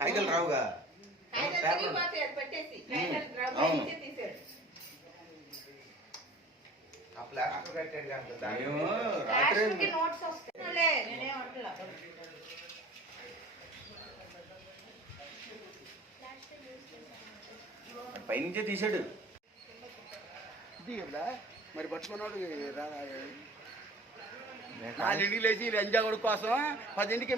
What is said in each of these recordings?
కాగితాలు రావుగా? అవును. రాత్రి. పైనుంచే తీసాడు. మరి పట్టుకున్నాడు రా- నాలుగింటికి లేచి రంజా కొడుకు కోసం పదింటికి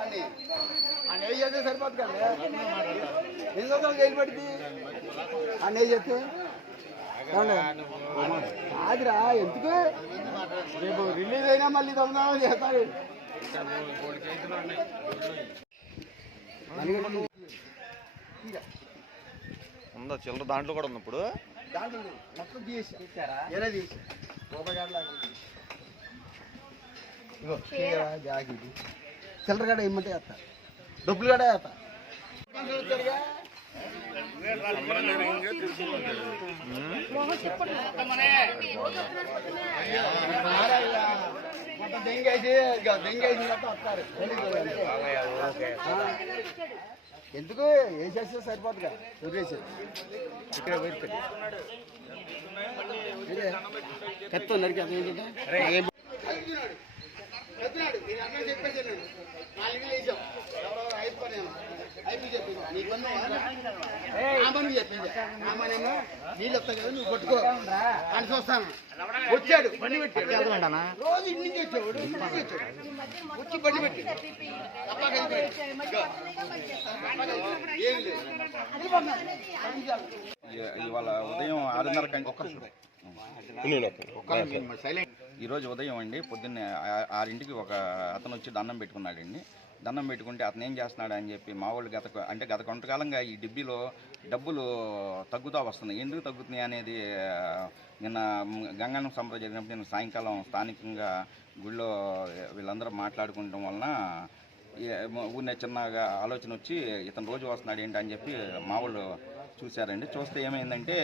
అని ఆ నెయ్యి చేస్తే సరిపోతుంది కదా? సంవత్సరాలు జైలు పడింది? ఆ నెయ్యి చేస్తే? కాదురా ఎందుకు? రేపు రిలీజ్ అయినా మళ్ళీ మనకి ఇక ఉందా? చిల్లర దాంట్లో కూడా ఉంది ఇప్పుడు. చిల్లర కాడ ఇమ్మంటే వేస్తా డబ్బులు కాడ వేస్తా ఎందుకు? వేసేస్తే సరిపోతుందిగా వదిలేసి ఇక్కడ వైపు కత్తో నరికి అది. ఏంటంటే నేను నాలుగు లేచాం ఎవరో ఐదు నీళ్ళు వస్తాయి కదా నువ్వు పట్టుకో అని చూస్తాను. వచ్చాడు బండి పెట్టాడు రోజు ఇంటి నుంచి వచ్చాడు వచ్చి బండి పెట్టి. అప్పగా ఏం లేదు ఇ- ఇవాళ ఉదయం ఆరున్నర కంటే ఈరోజు ఉదయం అండి పొద్దున్నే ఆరింటికి ఒక అతను వచ్చి దండం పెట్టుకున్నాడండి దండం పెట్టుకుంటే అతను ఏం చేస్తున్నాడు అని చెప్పి మా వాళ్ళు గత అంటే గత కొంతకాలంగా ఈ డిబ్బీలో డబ్బులు తగ్గుతూ వస్తున్నాయి. ఎందుకు తగ్గుతున్నాయి అనేది నిన్న గంగన్న సంప్రదాయం జరిగినప్పుడు నేను సాయంకాలం స్థానికంగా గుళ్ళో వీళ్ళందరూ మాట్లాడుకోవడం వలన ఊరినే చిన్నగా ఆలోచన వచ్చి ఇతను రోజు వస్తున్నాడు ఏంటి అని చెప్పి మా వాళ్ళు చూశారండి. చూస్తే ఏమైందంటే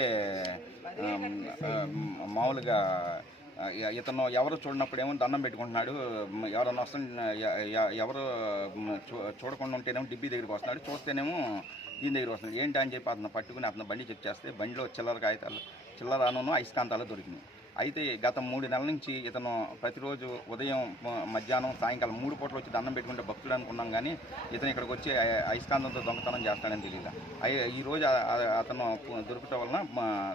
మామూలుగా ఇతను ఎవరు చూడనప్పుడు ఏమో దండం పెట్టుకుంటున్నాడు. ఎవరన్నా వస్తున్న ఎవరు చూ- చూడకుండా ఉంటేనేమో డిబ్బీ దగ్గరికి వస్తున్నాడు. చూస్తేనేమో దీని దగ్గర వస్తున్నాడు. ఏంటి అని చెప్పి అతను పట్టుకుని అతను బండి చెక్ చేస్తే బండిలో చిల్లర కాగితాలు చిల్లర అను అయస్కాంతాలు దొరికినాయి. అయితే గత మూడు నెలల నుంచి ఇతను ప్రతిరోజు ఉదయం మధ్యాహ్నం సాయంకాలం మూడు పూటలు వచ్చి దండం పెట్టుకుంటే భక్తుడు అనుకున్నాం కానీ ఇతను ఇక్కడికి వచ్చి అయ- అయస్కాంతంతో దొంగతనం చేస్తాడని తెలియదు. ఈ రోజు అతను దొరకటం వలన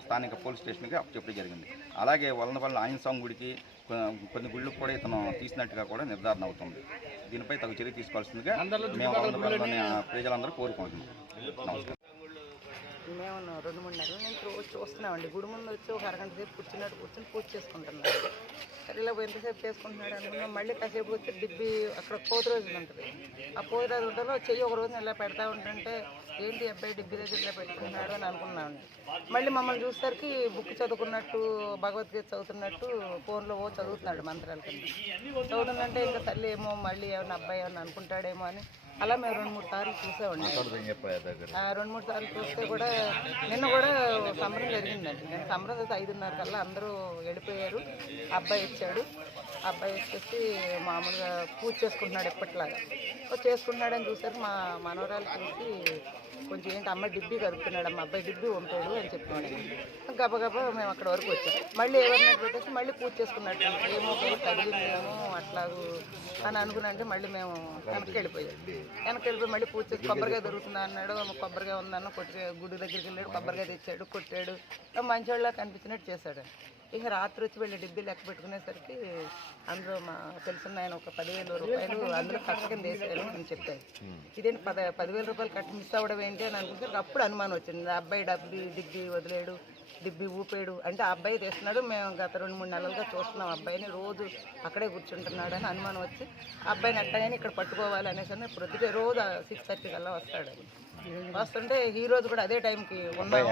స్థానిక పోలీస్ స్టేషన్కి చెప్పడం జరిగింది. అలాగే వలన ఆయన స్వామి గుడికి కొన్ని గుళ్ళకు కూడా ఇతను తీసినట్టుగా కూడా నిర్ధారణ అవుతుంది. దీనిపై తగు చర్య తీసుకోవాల్సిందిగా మేము వలనపల్లిలోని ప్రజలందరూ కోరుకుంటున్నాం. నమస్కారం. మేము రెండు మూడు నెలల నుంచి రోజు చూస్తున్నామండి. గుడి ముందు వచ్చి ఒక అరగంట సేపు కూర్చున్నట్టు కూర్చొని పూజ చేసుకుంటున్నాడు. సరే ఇలా ఎంతసేపు చేసుకుంటున్నాడు అనుకున్నాం మళ్ళీ కాసేపు వచ్చి డిబ్బి అక్కడ పోతు రోజులు ఉంటుంది. ఆ పోతు రోజు ఉంటుందో చెయ్యి ఒక రోజు ఇలా పెడతా ఉంటుంటే ఏంటి అబ్బాయి డిబ్బి దగ్గర ఇలా పెట్టుకున్నాడు అని అనుకున్నామండి. మళ్ళీ మమ్మల్ని చూసేసరికి బుక్ చదువుకున్నట్టు భగవద్గీత చదువుతున్నట్టు ఫోన్లో ఓ చదువుతున్నాడు మంత్రాల కింద. చదువుతుందంటే ఇంకా తల్లి ఏమో మళ్ళీ ఏమన్నా అబ్బాయి ఏమన్నా అనుకుంటాడేమో అని. అలా మేము రెండు మూడు సార్లు చూసామండి. ఆ, రెండు మూడు సార్లు చూస్తే కూడా నిన్న కూడా సంబరం జరిగిందండి. నేను సంబరం అయితే ఐదున్నర కల్లా అందరూ వెళ్ళిపోయారు. అబ్బాయి వచ్చాడు. అబ్బాయి వచ్చేసి మామూలుగా పూజ చేసుకుంటున్నాడు ఎప్పటిలాగా. చేసుకుంటున్నాడని చూసారు మా మనవరాలు చూసి కొంచెం ఏంటి అమ్మ డిబ్బీ కలుపుతున్నాడు అమ్మ అబ్బాయి డిబ్బీ ఉంటాడు అని చెప్పాడు గబగబా మేము అక్కడ వరకు వచ్చాం. మళ్ళీ ఎవరినైనా పెట్టేసి మళ్ళీ పూజ చేసుకున్నట్టు ఏమో తగిలిందేమో అట్లాగూ అని అనుకున్నంటే మళ్ళీ మేము వెనక్కి వెళ్ళిపోయాం. వెనక్కి వెళ్ళిపోయి మళ్ళీ పూజ చేసి కొబ్బరిగా దొరుకుతుందా అన్నాడు. కొబ్బరిగా ఉందన్న కొట్టి గుడి దగ్గరికి వెళ్ళాడు కొబ్బరిగా తెచ్చాడు కొట్టాడు. మంచోళ్ళ కనిపించినట్టు చేశాడు. ఇక రాత్రి వచ్చి వెళ్ళి డిబ్బీ లెక్క పెట్టుకునేసరికి అందులో మా తెలిసిన ఆయన ఒక పదివేల రూపాయలు అందులో కట్టకం కింద అని చెప్పారు. ఇదేంటి పద పదివేల రూపాయలు కట్టి మిస్ అవ్వడం ఏంటి అని అనుకుంటే అప్పుడు అనుమానం వచ్చింది. అబ్బాయి డబ్బు డిగ్రీ వదిలేడు. డిబ్బి ఊపాడు. అంటే ఆ అబ్బాయి తెస్తున్నాడు మేము గత రెండు మూడు నెలలుగా చూస్తున్నాం అబ్బాయిని. రోజు అక్కడే కూర్చుంటున్నాడు అని అనుమానం వచ్చి ఆ అబ్బాయిని ఎట్టగానే ఇక్కడ పట్టుకోవాలి అనేసి అని ప్రొద్దుటే రోజు సిక్స్ థర్టీ కల్లా వస్తాడు. వస్తుంటే ఈ రోజు కూడా అదే టైంకి ఉన్నాము.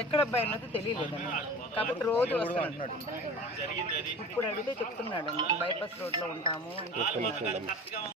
ఎక్కడ అబ్బాయి? అన్నది తెలియలేదు కాబట్టి రోజు వస్తున్నాడు. ఇప్పుడు అడిగితే చెప్తున్నాడు బైపాస్ రోడ్లో ఉంటాము